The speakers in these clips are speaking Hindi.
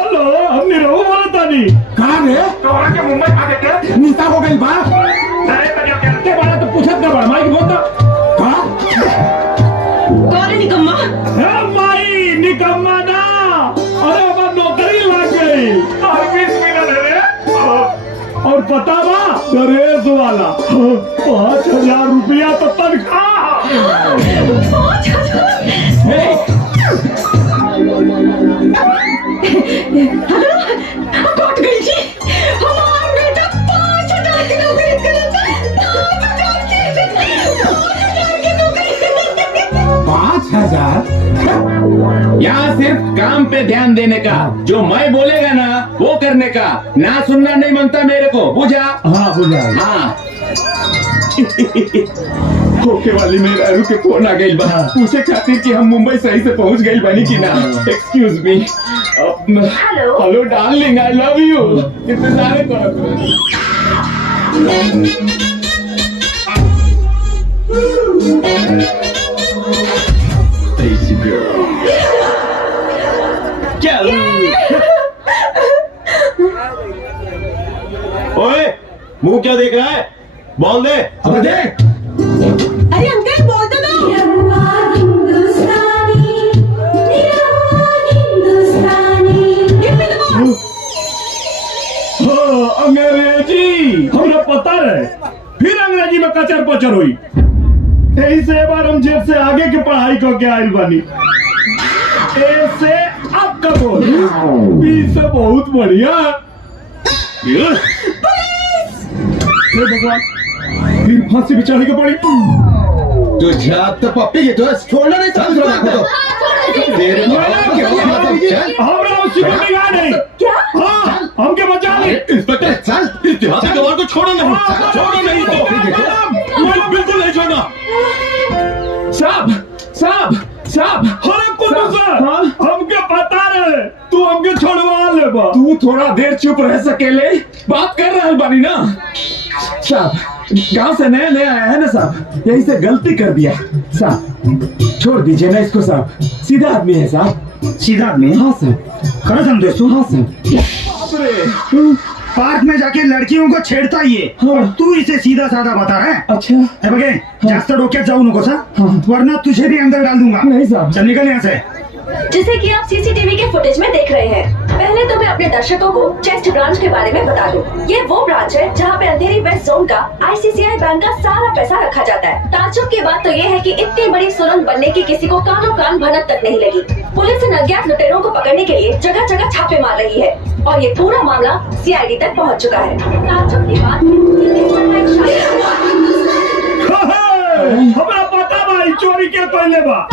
हेलो हमने रहू बोला तानी कहाँ रे तोरा के मुंबई खा देते नीता हो गई बा अरे तनिया के बारे तो पूछत कर बड़ा माइक बोलता कहाँ कौन है निकम्मा? हे माई निकम्मा ना अरे अब नौकरी लग गई सर्विस मिलल है रे और पता बा दरेज वाला 5,000 रुपया तो तनख्वाह। 5,000? कट गई जी हमारा बेटा 5,000 की नौकरी करता है। 5,000 की नौकरी 5,000 यहाँ सिर्फ काम पे ध्यान देने का, जो मैं बोलेगा ना वो करने का, ना सुनना नहीं मांगता मेरे को, बुझा? हाँ बुझा हाँ। होके वाली मेरे अरु के फोन आ गई बा, पूछे खातिर कि हम मुंबई सही से पहुंच गई बनी कि ना। Excuse me. Hello hello darling, I love you. कितने सारे ओए मुंह क्या देख रहा है, बोल दे। अब देख अरे अंकल बोल दो अंग्रेजी हमरा पता रहे, फिर अंग्रेजी में कचर पचर हुई। यही से बार हम जेब से आगे की पढ़ाई करके आयल बनी। ए से अब का बोल, बी से बहुत बढ़िया। हे भगवान, फिर फांसी भी चढ़ी के पड़ी। तो जात तो पप्पी ये तो छोड़ना नहीं समझ रहा तो तेरे हमरा उसी को निगाह नहीं। क्या? हाँ हमके बचा ले। इंस्पेक्टर चल इतिहास के गवाह को छोड़ो नहीं, छोड़ो नहीं तो मैं बिल्कुल नहीं छोड़ना। साहब साहब साहब, अरे कुल्लू सर, हमके पता रहे तू हमके छोड़वा ले बा। तू थोड़ा देर चुप रह सकेले, बात कर रहा बानी ना। साहब गांव से नया नया आया है ना साहब, यही से गलती कर दिया साहब, छोड़ दीजिए ना इसको साहब, सीधा आदमी है साहब। सीधा आदमी? हाँ सर। करो समझो तू। हाँ सर। पार्क में जाके लड़कियों को छेड़ता ही है और तू इसे सीधा साधा बता रहा है। अच्छा है बगे जास्त डोक्यात जाऊ नको सा, वरना तुझे भी अंदर डाल दूंगा। नहीं साहब। चल निकल यहाँ से। जैसे कि आप सीसीटीवी के फुटेज में देख रहे हैं। पहले तो मैं अपने दर्शकों को चेस्ट ब्रांच के बारे में बता दूं। ये वो ब्रांच है जहां पे अंधेरी वेस्ट जोन का आईसीआईसीआई बैंक का सारा पैसा रखा जाता है। ताज्जुब की बात तो ये है कि इतनी बड़ी सुरंग बनने की किसी को कानों कान भनक तक नहीं लगी। पुलिस इन अज्ञात लुटेरों को पकड़ने के लिए जगह जगह छापे मार रही है और ये पूरा मामला सीआईडी तक पहुँच चुका है। ताज्जुब की बात हमरा पता भाई चोरी के पहले बा।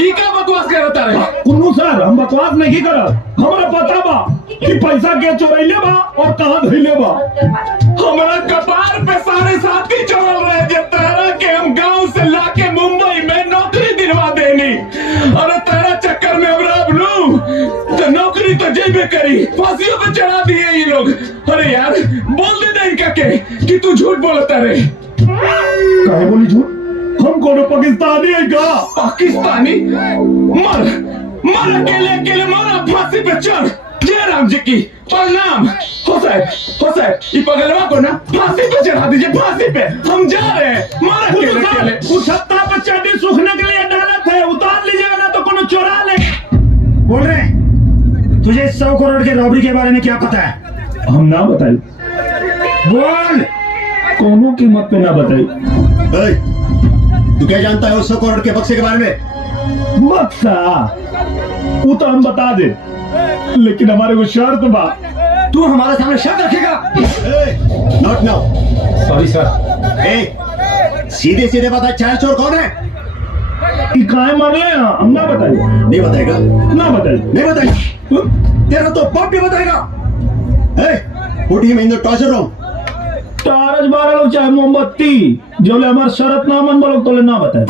ई क्या बकवास करता रहे? कुन्नू सर हम बकवास नहीं करब, हमरा पता बा कि पैसा के चोरैले बा और कहाँ धइले बा। हमारा कपार पे सारे साथी चल रहे जे तारा के हम गांव से लाके मुंबई में नौकरी दिलवा देनी। अरे तारा चक्कर में हमरा अपनू तो नौकरी तो जेबे करी, फांसियों पे चढ़ा दिए ये लोग। अरे यार बोल दे नहीं काके कि तू झूठ बोलता रे। काहे बोली झूठ? हम कोनो पाकिस्तानी है का? पाकिस्तानी? मर मर, अकेले अकेले मर, फांसी पे चढ़। जय राम जी की प्रणाम। हो साहब ये पगलवा को ना फांसी पे चढ़ा दीजिए, फांसी पे। हम जा रहे हैं, मर अकेले अकेले। छत्ता पर चड्डी सूखने के लिए डाला थे, उतार लीजिएगा ना तो कोनो चोरा ले। बोल रहे तुझे 100 करोड़ के रॉबरी के बारे में क्या पता है? हम ना बताई, बोल। कोनो कीमत पे ना बताई। तू क्या जानता है उस 100 करोड़ के बक्से के बारे में? बक्सा वो तो हम बता दे, लेकिन हमारे को शर्त बा। तू हमारे सामने शर्त रखेगा? Not now. Sorry sir. सीधे सीधे बता, चार चोर कौन है? काहे मांगे हम ना बताई। नहीं बताएगा? ना बताई। नहीं बताएगा? तेरा तो बाप भी बताएगा। Put him in the torture room. टारज बारह लोग चाहे मोमबत्ती, जो ले हमारे शरत ना मन बोलो तो ले ना बताए।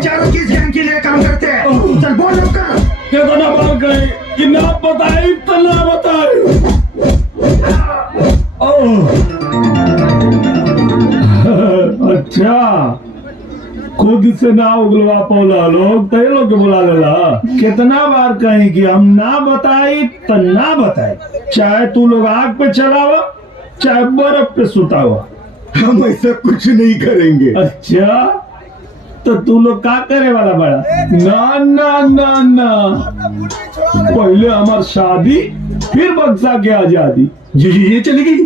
चारों किस गैंग के लिए काम करते हैं? चल बोल लोग कितना बार कहे कि ना बताई तो ना बताई। अच्छा, खुद से ना उगलवा पौला लोग तय लोग के बुला लेला। कितना बार कहीं कि हम ना बताई तो ना बताई, चाहे तू लोग आग पे चलावा चाहे बर्फ पे सुतावा, हम ऐसा कुछ नहीं करेंगे। अच्छा, तो तू लोग का करे वाला बड़ा? ना ना ना ना, पहले हमार शादी फिर बक्सा के आजादी। ये चली गई।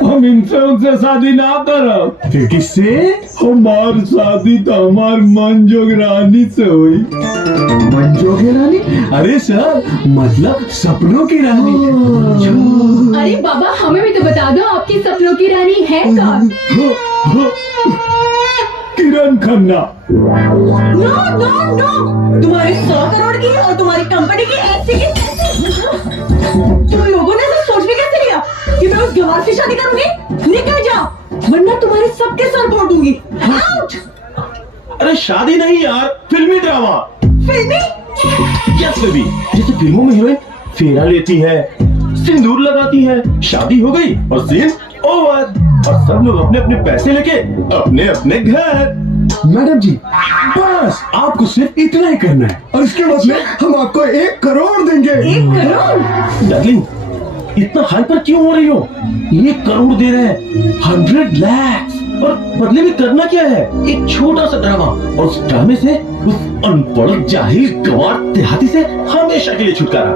हम इनसे उनसे शादी ना करब। फिर किससे? हमार शादी तो हमार मनजोग रानी से हुई। मंजोगे रानी? अरे सर, मतलब सपनों की रानी। अरे बाबा, हमें भी तो बता दो, आपकी सपनों की रानी है कौन? किरण खन्ना। नो नो नो, तुम्हारी 100 करोड़ की और तुम्हारी कंपनी की ऐसी की तुम लोगों ने तो सोच भी कैसे लिया कि मैं उस गवार से शादी करूंगी? निकल जाओ, वरना तुम्हारे सबके सर फोड़ दूंगी। आउट। अरे शादी नहीं यार, फिल्मी ड्रामा। फिल्मी? क्या फिल्मी? जैसे फिल्मों में हीरोइन फेरा लेती है, सिंदूर लगाती है, शादी हो गई और सीन ओवर, और सब लोग अपने अपने पैसे लेके अपने अपने घर। मैडम जी, बस आपको सिर्फ इतना ही करना है और इसके बदले हम आपको 1 करोड़ देंगे। 1 करोड़? डार्लिंग, इतना हाइपर क्यों हो रही हो? 1 करोड़ दे रहे हैं, 100 लाख, और बदले में करना क्या है? एक छोटा सा ड्रामा, और उस ड्रामे से उस अनपढ़ जाहिल गंवार देहाती से हमेशा के लिए छुटकारा।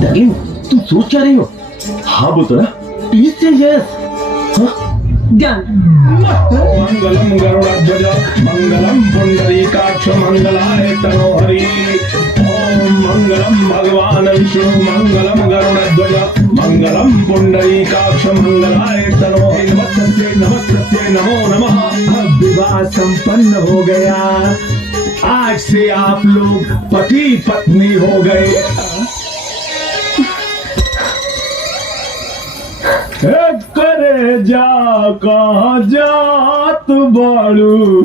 डार्लिंग, तुम सोच क्या रही हो? हाँ बोलते ना, प्लीज से यस। डन। मंगलम गरुड़ध्वज मंगलम पुंडरीकाक्ष मंगलाय तनोहरि। ओम मंगलम भगवान विष्णु मंगलम गरुड़ध्वज मंगलम पुंडरीकाक्ष मंगलाय तनोहरि। नमस्ते नमो नमः। विवाह संपन्न हो गया, आज से आप लोग पति पत्नी हो गए। करे जा कहाँ जात बाड़ू,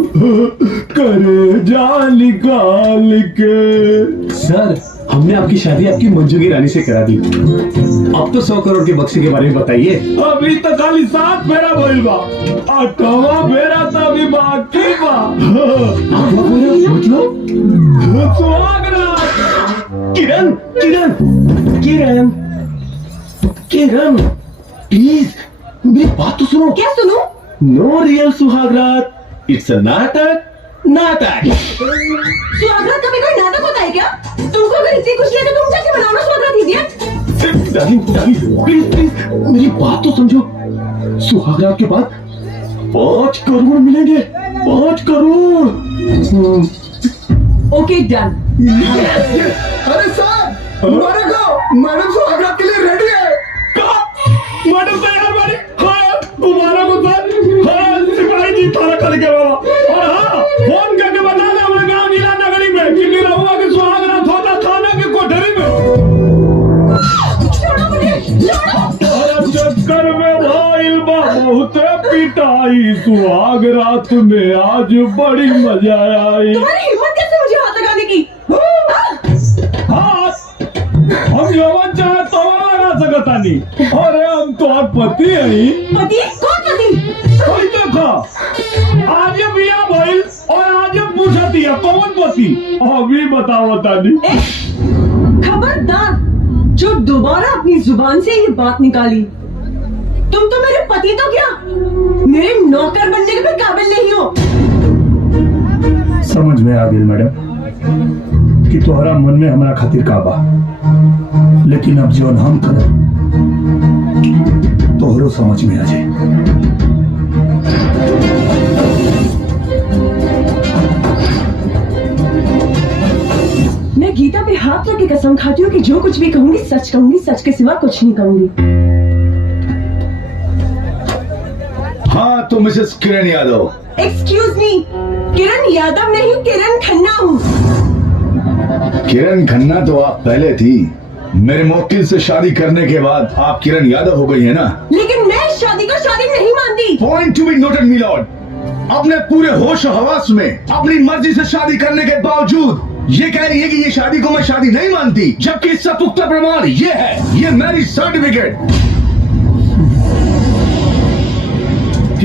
करे जा निकाल के। सर, हमने आपकी शादी आपकी मंजूगी रानी से करा दी। अब तो 100 करोड़ के बक्से के बारे में बताइए। अभी तो खाली 7 फेरा भइल बा, 8वां फेरा तो अभी बाकी बा। मतलब? सुहागरात। किरण, किरण, किरण, किरण, प्लीज मेरी बात तो सुनो। क्या सुनूं? No real Suhagraat, it's a नाटक, नाटक। सुहागरात कभी कोई नाटक होता है क्या? तुमको अगर इतनी खुशी है तो तुम जाके बनाओ ना सुहागरात idiot. Darling, darling, please please मेरी बात तो समझो। सुहागरात के बाद 5 करोड़ मिलेंगे, 5 करोड़। Okay done. अरे सर, मैडम सुहागरात के लिए रेडी है। मैडम तैयार बानी। हाँ, तुम्हारा को सर, हाँ, सिपाही जी थाना कर के बाबा। और हाँ, फोन करके बता दे हमारे गांव नीला नगरी में कि निरहुआ के सुहागरात होता थाना के कोठरी में। छोड़ो मुझे, छोड़ो। अरे चक्कर में भाईल बा बहुत पिटाई, सुहागरात में आज बड़ी मजा आई। तुम्हारी हिम्मत कैसे मुझे हाथ लगाने की? हाँ, हम जवान चाहे तो लगा सकता नहीं। अरे हम तो आप पति है। पति? कौन पति? कोई देखा, आज बिया भइल और आज पूछती है कौन पति? अभी बताओ तानी। खबरदार, जो दोबारा अपनी जुबान से ये बात निकाली, तुम तो मेरे पति तो क्या, मेरे नौकर बनने के भी काबिल नहीं हो। समझ में आ गई मैडम कि तोहरा मन में हमारा खातिर का बा, लेकिन अब जो हम कर तोहरो समझ में आ जाए। मैं गीता पे हाथ रख के कसम खाती हूँ कि जो कुछ भी कहूंगी सच कहूंगी, सच के सिवा कुछ नहीं कहूंगी। हाँ, तो Mrs Kiran Yadav. Excuse me, Kiran Yadav नहीं, किरण खन्ना हूँ। किरण खन्ना तो आप पहले थी। मेरे मुवक्किल से शादी करने के बाद आप किरण यादव हो गई है ना? लेकिन मैं इस शादी को शादी नहीं मानती। Point to be noted me Lord. अपने पूरे होश और हवास में अपनी मर्जी से शादी करने के बावजूद ये कह रही है कि ये शादी को मैं शादी नहीं मानती, जबकि इसका पुख्ता प्रमाण ये है, ये मैरिज सर्टिफिकेट।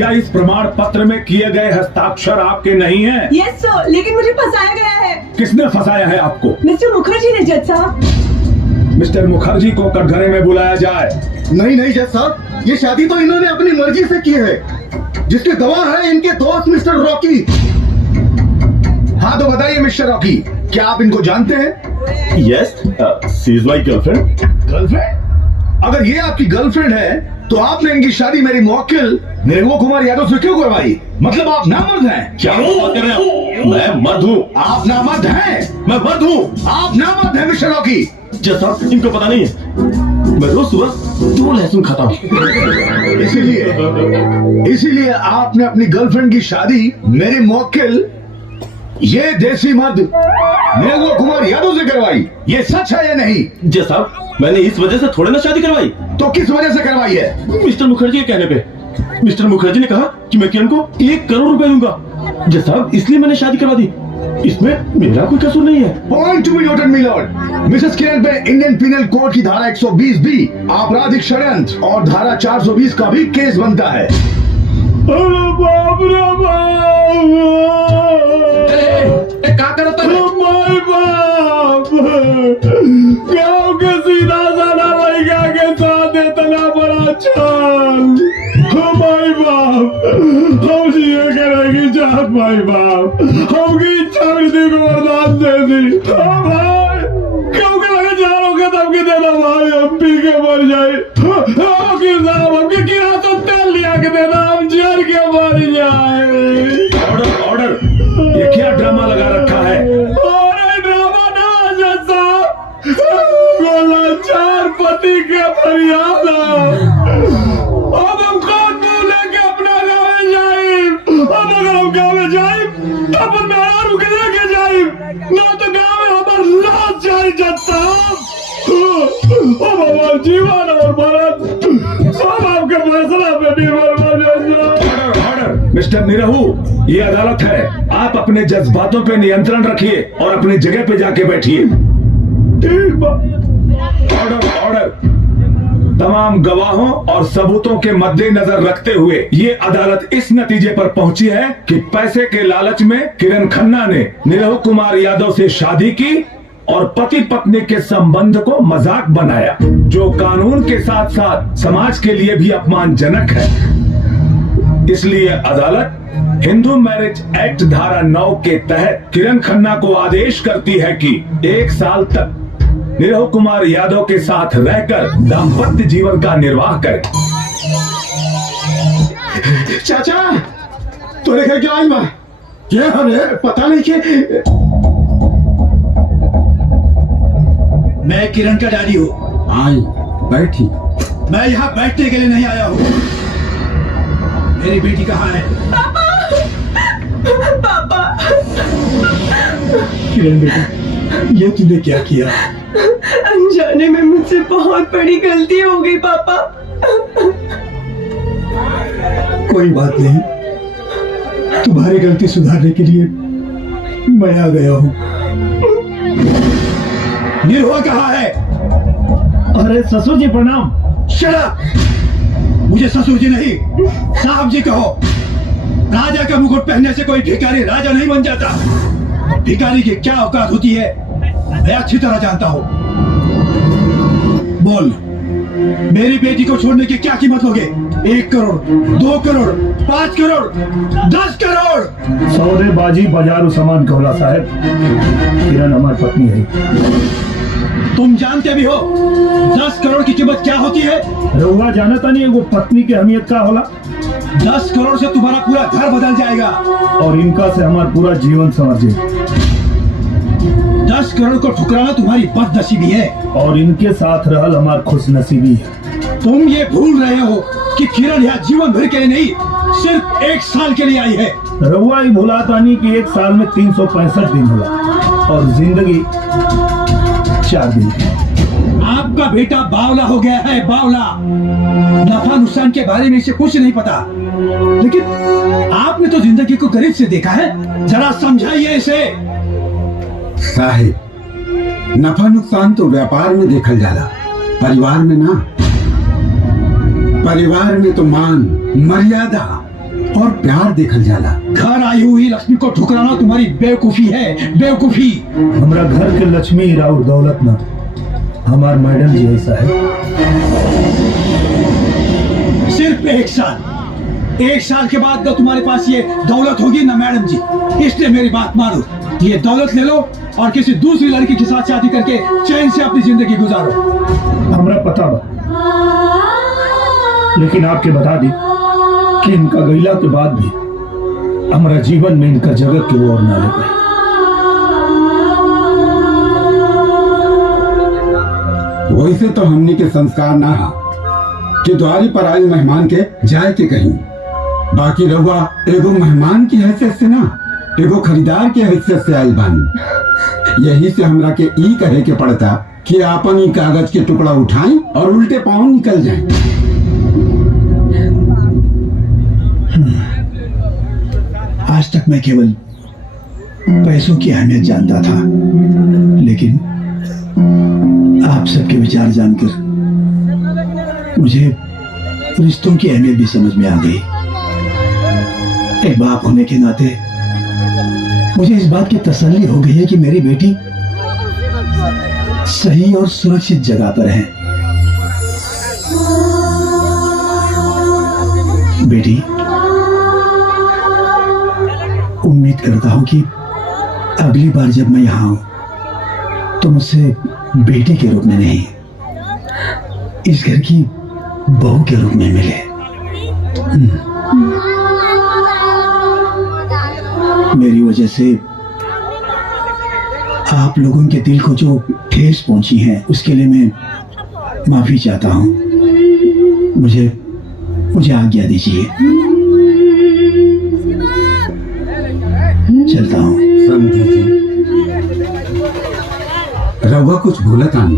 क्या इस प्रमाण पत्र में किए गए हस्ताक्षर आपके नहीं हैं? यस सर, लेकिन मुझे फंसाया गया है। किसने फंसाया है आपको? मिस्टर मुखर्जी ने जज साहब। मिस्टर मुखर्जी को कटघरे में बुलाया जाए। नहीं नहीं जज साहब, ये शादी तो इन्होंने अपनी मर्जी से की है, जिसके गवाह है इनके दोस्त मिस्टर रॉकी। हाँ तो बताइए मिस्टर रॉकी, क्या आप इनको जानते हैं? Yes, she is my girlfriend. Girlfriend? अगर ये आपकी गर्लफ्रेंड है तो आपने इनकी शादी मेरी मुवक्किल निर्मल कुमार यादव से क्यों करवाई? मतलब आप नामर्द हैं? क्या बात कर रहे हो? मैं मर्द हूँ। आप नामर्द हैं? मैं मर्द हूँ। आप नामर्द हैं मिस्टर रॉकी। जज साहब, इनको पता नहीं है, मैं रोज सुबह 2 लहसुन खाता हूँ। इसीलिए आपने अपनी गर्लफ्रेंड की शादी मेरे मुवक्किल ये देसी मर्द निर्मल कुमार यादव से करवाई। ये सच है या नहीं? जज साहब, मैंने इस वजह से थोड़े ना शादी करवाई। तो किस वजह से करवाई है? मिस्टर मुखर्जी के कहने पे। मिस्टर मुखर्जी ने कहा कि मैं किरण को 1 करोड़ रुपए दूंगा। जज साहब, इसलिए मैंने शादी करवा दी। इसमें मेरा कोई कसूर नहीं है। Point to be noted milord. Mrs Kiran पे इंडियन पिनल कोड की धारा 120 बी आपराधिक षड्यंत्र और धारा 420 का भी केस बनता है। अरे बाप रे बाप! क्या करो तुम? माय बाप! गाँव के सीधा साधा लड़का के साथ इतना बड़ा छल! माय बाप! हम ये करेंगे चाहत माय बाप! हमकी इच्छा वृद्धि को वरदान दे दी। भाई क्यों के लगे जानो के धमकी देना भाई, हम पी के मर जाए। हमके किराया तो तेल लिया के देना, हम जर के मर जाए। ऑर्डर ऑर्डर, ये क्या ड्रामा लगा रखा है? अरे ड्रामा ना जैसा लाचार पति के फरियाद। अब हम कौन मुंह लेके अपना गाँव जाए? अब अगर हम गाँव जाए तब मेरा रुक लेके जाए, ना तो गाँव में हमार लाश जाए जैसा। अब हमार जीवन और मरण सब आपके फैसला पे निर्भर ऑर्डर ऑर्डर, मिस्टर निरहू, ये अदालत है। आप अपने जज्बातों पे नियंत्रण रखिए और अपनी जगह पे जाके बैठिए। Order order. तमाम गवाहों और सबूतों के मद्देनजर रखते हुए ये अदालत इस नतीजे पर पहुंची है कि पैसे के लालच में किरण खन्ना ने निरहू कुमार यादव से शादी की और पति पत्नी के संबंध को मजाक बनाया, जो कानून के साथ साथ समाज के लिए भी अपमानजनक है। इसलिए अदालत हिंदू मैरिज एक्ट धारा 9 के तहत किरण खन्ना को आदेश करती है कि 1 साल तक निरहू कुमार यादव के साथ रहकर दाम्पत्य जीवन का निर्वाह करे। चाचा तो लेकर क्या आई माँ? क्या है पता नहीं कि मैं किरण का डैडी हूँ। आई बैठी। मैं यहाँ बैठने के लिए नहीं आया हूँ। मेरी बेटी कहाँ है? पापा किरण बेटा, ये तूने क्या किया? अनजाने में मुझसे बहुत बड़ी गलती हो गई पापा। कोई बात नहीं, तुम्हारी गलती सुधारने के लिए मैं आ गया हूँ। निर्भया कहाँ है? अरे ससुर जी प्रणाम। Shut up! मुझे ससुर जी नहीं साहब जी कहो। राजा का मुकुट पहनने से कोई भिखारी राजा नहीं बन जाता। भिखारी की क्या औकात होती है मैं अच्छी तरह जानता हूँ। बोल, मेरी बेटी को छोड़ने की क्या कीमत लोगे? 1 करोड़, 2 करोड़, 5 करोड़, 10 करोड़? सौदेबाजी बाजारू सामान कौला साहब, किरण हमारी पत्नी है। तुम जानते भी हो 10 करोड़ की कीमत क्या होती है? रहुआ जानता नहीं है वो पत्नी की अहमियत क्या होला? 10 करोड़ से तुम्हारा पूरा घर बदल जाएगा और इनका से हमारा पूरा जीवन समझे। 10 करोड़ को ठुकराना तुम्हारी बदनसीबी है और इनके साथ रहल हमार खुशनसीबी है। तुम ये भूल रहे हो कि किरण यहाँ जीवन भर के लिए नहीं, सिर्फ 1 साल के लिए आई है। रहुआ ही भुलाता नहीं कि 1 साल में 365 दिन होला और जिंदगी 4 दिन। आपका बेटा बावला हो गया है, बावला। नफा नुकसान के बारे में इसे कुछ नहीं पता, लेकिन आपने तो जिंदगी को करीब से देखा है। जरा समझाइए इसे। साहिब, नफा नुकसान तो व्यापार में देखल जाला, परिवार में ना। परिवार में तो मान, मर्यादा, और प्यार देखल जाला। घर आई हुई लक्ष्मी को ठुकराना तुम्हारी बेवकूफी है, बेवकूफी। हमरा घर के लक्ष्मी राउर दौलत ना, हमार मैडम जी ऐसा है। सिर्फ 1 साल के बाद तो तुम्हारे पास ये दौलत होगी ना मैडम जी, इसलिए मेरी बात मानो, ये दौलत ले लो और किसी दूसरी लड़की के साथ शादी करके चैन से अपनी जिंदगी गुजारो। हमरा पता बा, लेकिन आपके बता दी कि इनका गैला के बाद भी हमारा जीवन में इनका जगह की ओर ना ले पाए। वैसे तो हमने के संस्कार ना हा कि द्वारी पर आई मेहमान के जाए के कहीं। बाकी रहुआ एगो मेहमान की हैसियत से ना, एगो खरीदार की हैसियत से आई बानी। यही से हमरा के ई कहे के पड़ता कि आपन ई कागज के टुकड़ा उठाएं और उल्टे पांव निकल जाएं। आज तक मैं केवल पैसों की अहमियत जानता था, लेकिन आप सबके विचार जानकर मुझे रिश्तों की अहमियत भी समझ में आ गई। एक बाप होने के नाते मुझे इस बात की तसल्ली हो गई है कि मेरी बेटी सही और सुरक्षित जगह पर है। बेटी, उम्मीद करता हूं कि अगली बार जब मैं यहां हूं तो मुझसे बेटी के रूप में नहीं, इस घर की बहू के रूप में मिले। मेरी वजह से आप लोगों के दिल को जो ठेस पहुंची है उसके लिए मैं माफी चाहता हूं। मुझे आज्ञा दीजिए, चलता हूं। समझी जी, रहुआ कुछ भूलत आनी।